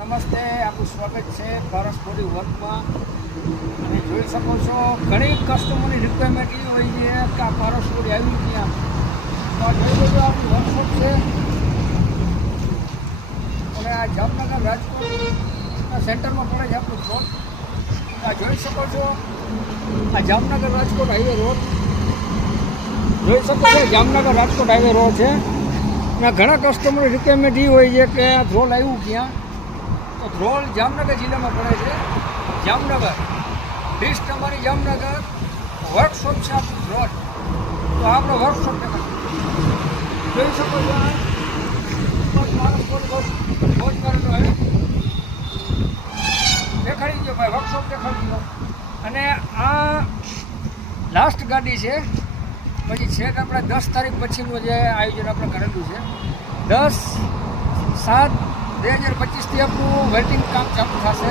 નમસ્તે, આપનું સ્વાગત છે પારસપુરી વર્કમાં. અને જોઈ શકો છો ઘણી કસ્ટમરની રિક્વાયરમેન્ટ એવી હોય છે કે આ પારસપુરી આવી ત્યાં તો આ જોઈ લેજો આપણી વર્કશોપ છે. અને આ જામનગર રાજકોટના સેન્ટરમાં પડે છે આપણું પ્લોટ. આ જોઈ શકો છો આ જામનગર રાજકોટ હાઈવે રોડ જોઈ શકો છો. જામનગર રાજકોટ હાઈવે રોડ છે. અને ઘણા કસ્ટમરની રિક્વાયરમેન્ટ એ હોય છે કે આ ધ્રોલ આવ્યું ક્યાં, તો ધ્રોલ જામનગર જિલ્લામાં પડે છે. જામનગર લિસ્ટ અમારી જામનગર વર્કશોપ છે આપણું ધ્રોલ. તો આપણો વર્કશોપ જોઈ શકો છો. દેખાડી દો ભાઈ, વર્કશોપ દેખાડી દો. અને આ લાસ્ટ ગાડી છે. પછી છેક આપણે 10 તારીખ પછીનું જે આયોજન આપણે કરેલું છે 10/7/2025થી આપણું વેલ્ડિંગ કામ ચાલુ થશે.